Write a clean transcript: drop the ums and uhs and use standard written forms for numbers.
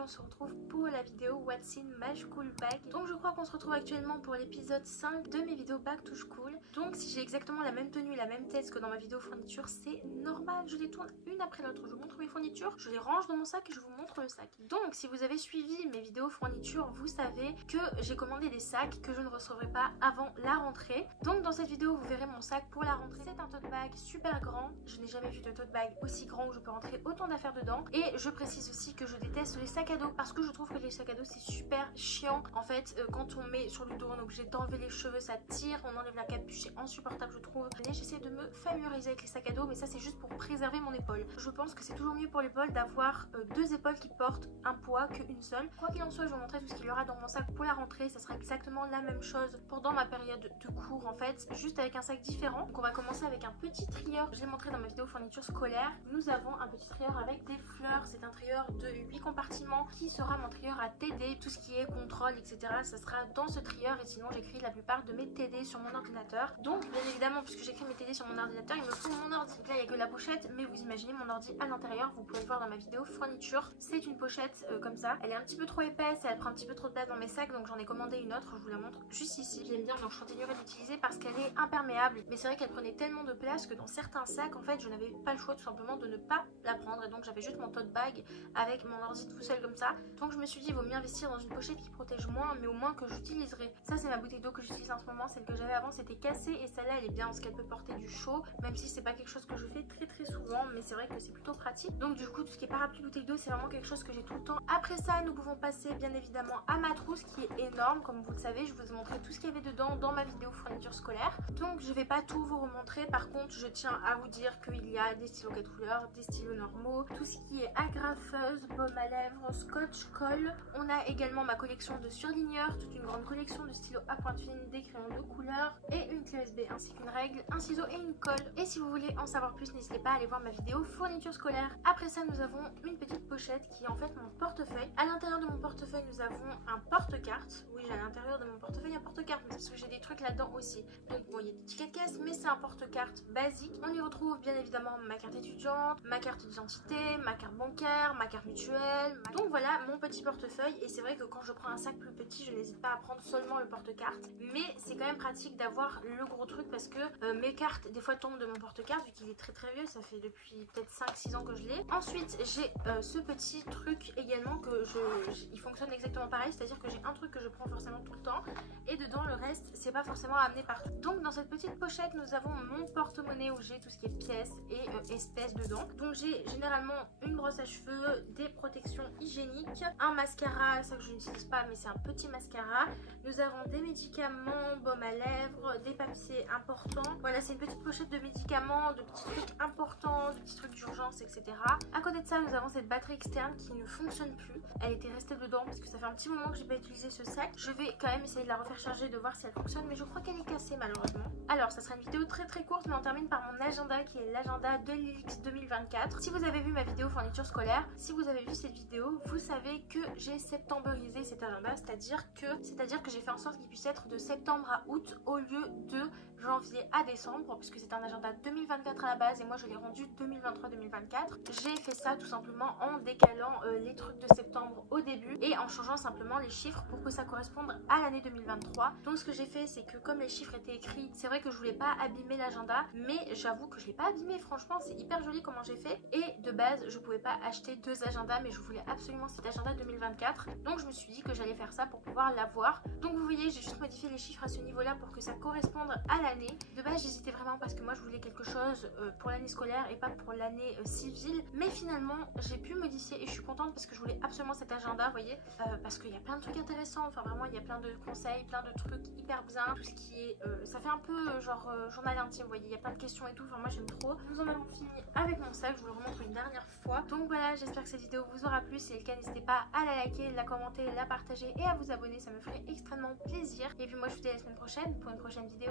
aujourd'hui on se retrouve pour la vidéo What's in my school bag. Donc je crois qu'on se retrouve actuellement pour l'épisode 5 de mes vidéos back to school. Donc si j'ai exactement la même tenue, la même tête que dans ma vidéo fourniture, c'est normal, je les tourne une après l'autre. Je vous montre mes fournitures, je les range dans mon sac et je vous montre le sac. Donc si vous avez suivi mes vidéos fournitures, vous savez que j'ai commandé des sacs que je ne recevrai pas avant la rentrée. Donc dans cette vidéo vous verrez mon sac pour la rentrée. C'est un tote bag super grand, je n'ai jamais vu de tote bag aussi grand où je peux rentrer autant d'affaires dedans. Et je précise aussi que je déteste les sacs à dos parce que je trouve que les sacs à dos c'est super chiant. En fait quand on met sur le dos on est obligé d'enlever les cheveux, ça tire, on enlève la capuche, c'est insupportable je trouve. J'essaie de me familiariser avec les sacs à dos mais ça c'est juste pour préserver mon épaule. Je pense que c'est toujours mieux pour l'épaule d'avoir deux épaules qui portent un poids qu'une seule. Quoi qu'il en soit, je vais vous montrer tout ce qu'il y aura dans mon sac pour la rentrée. Ça sera exactement la même chose pendant ma période de cours en fait, juste avec un sac différent. Donc on va commencer avec un petit trieur. Je l'ai montré dans ma vidéo fourniture scolaire. Nous avons un petit trieur avec des fleurs. C'est un trieur de 8 compartiments qui sera mon trieur à TD. Tout ce qui est contrôle, etc. ça sera dans ce trieur et sinon j'écris la plupart de mes TD sur mon ordinateur. Donc bien évidemment puisque j'écris mes TD sur mon ordinateur, il me faut mon ordi. Donc là il n'y a que la pochette mais vous imaginez mon ordi à l'intérieur. Vous pouvez le voir dans ma vidéo fourniture. C'est une pochette comme ça. Elle est un petit peu trop épaisse et elle prend un petit peu trop de place dans mes sacs donc j'en ai commandé une autre. Je vous la montre juste ici. J'aime bien donc je continuerai d'utiliser parce qu'elle est imperméable. Mais c'est vrai qu'elle prenait tellement de place que dans certains sacs en fait je n'avais pas le choix tout simplement de ne pas la prendre et donc j'avais juste mon tote bag avec mon ordi tout seul comme ça. Donc je me suis dit il vaut mieux investir dans une pochette qui protège moins mais au moins que j'utiliserai. Ça c'est ma bouteille d'eau que j'utilise en ce moment. Celle que j'avais avant c'était cassée et celle-là elle est bien parce qu'elle peut porter du chaud même si c'est pas quelque chose que je fais très souvent mais c'est vrai que c'est plutôt pratique. Donc du coup tout ce qui est parapluie bouteille d'eau c'est vraiment quelque chose que j'ai tout le temps. Après ça nous pouvons passer bien évidemment à ma trousse qui est énorme comme vous le savez. Je vous ai montré tout ce qu'il y avait dedans dans ma vidéo fourniture scolaire. Donc je vais pas tout vous remontrer. Par contre je tiens à vous dire qu'il y a des stylos 4 couleurs, des stylos normaux, tout ce qui est agrafeuse, baume à lèvres, scotch, colle. On a également ma collection de surligneurs, toute une grande collection de stylos à pointe fine, des crayons de couleur et une clé USB ainsi qu'une règle, un ciseau et une colle. Et si vous voulez en savoir plus n'hésitez pas à aller voir ma vidéo fourniture scolaire. Après ça nous avons une petite pochette qui est en fait mon portefeuille. À l'intérieur de mon portefeuille nous avons un porte-carte. Oui j'ai à l'intérieur de mon portefeuille un porte-carte parce que j'ai des trucs là-dedans aussi. Donc bon il y a des tickets de caisse mais c'est un porte-carte basique. On y retrouve bien évidemment ma carte étudiante, ma carte d'identité, ma carte bancaire, ma carte mutuelle. Donc voilà mon petit portefeuille et c'est vrai que quand je prends un sac plus petit je n'hésite pas à prendre seulement le porte-carte. Mais c'est quand même pratique d'avoir le gros truc parce que mes cartes des fois tombent de mon porte-carte vu qu'il est très vieux. Ça fait depuis peut-être 5-6 ans que je l'ai. Ensuite j'ai ce petit truc également que il fonctionne exactement pareil. C'est à dire que j'ai un truc que je prends forcément tout le temps et dedans le reste c'est pas forcément à amener partout. Donc dans cette petite pochette nous avons mon porte-monnaie où j'ai tout ce qui est pièces et espèces dedans. Donc j'ai généralement une brosse à cheveux, des protections hygiéniques, un mascara, ça que je n'utilise pas mais c'est un petit mascara. Nous avons des médicaments, baume à lèvres, des papiers importants. Voilà c'est une petite pochette de médicaments, de petits trucs importants, de petits trucs d'urgence etc. À côté de ça nous avons cette batterie externe qui ne fonctionne plus. Elle était restée dedans parce que ça fait un petit moment que j'ai pas utilisé ce sac. Je vais quand même essayer de la refaire charger, de voir si elle fonctionne mais je crois qu'elle est cassée malheureusement. Alors ça sera une vidéo très courte mais on termine par mon agenda qui est l'agenda de Lilix 2024. Si vous avez vu ma vidéo fourniture scolaire, si vous avez vu cette vidéo, vous savez que j'ai septemberisé cet agenda, c'est-à-dire que j'ai fait en sorte qu'il puisse être de septembre à août au lieu de janvier à décembre puisque c'est un agenda 2024 à la base et moi je l'ai rendu 2023-2024. J'ai fait ça tout simplement en décalant les trucs de septembre au début et en changeant simplement les chiffres pour que ça corresponde à l'année 2023. Donc ce que j'ai fait c'est que comme les chiffres étaient écrits, c'est vrai que je voulais pas abîmer l'agenda mais j'avoue que je l'ai pas abîmé. Franchement c'est hyper joli comment j'ai fait et de base je pouvais pas acheter deux agendas mais je voulais absolument cet agenda 2024 donc je me suis dit que j'allais faire ça pour pouvoir l'avoir. Donc vous voyez j'ai juste modifié les chiffres à ce niveau là pour que ça corresponde à l'année. De base j'hésitais vraiment parce que moi je voulais quelque chose pour l'année scolaire et pas pour l'année civile mais finalement j'ai pu modifier et je suis contente parce que je voulais absolument cet agenda vous voyez parce qu'il y a plein de trucs intéressants, enfin vraiment il y a plein de conseils, plein de trucs hyper bien, tout ce qui est ça fait un peu genre journal intime vous voyez, il y a plein de questions et tout, enfin moi j'aime trop. Nous en avons fini avec mon sac, je vous le remontre une dernière fois. Donc voilà j'espère que cette vidéo vous aura plu, si c'est le cas n'hésitez pas à la liker, la commenter, la partager et à vous abonner, ça me ferait extrêmement plaisir. Et puis moi je vous dis à la semaine prochaine pour une prochaine vidéo.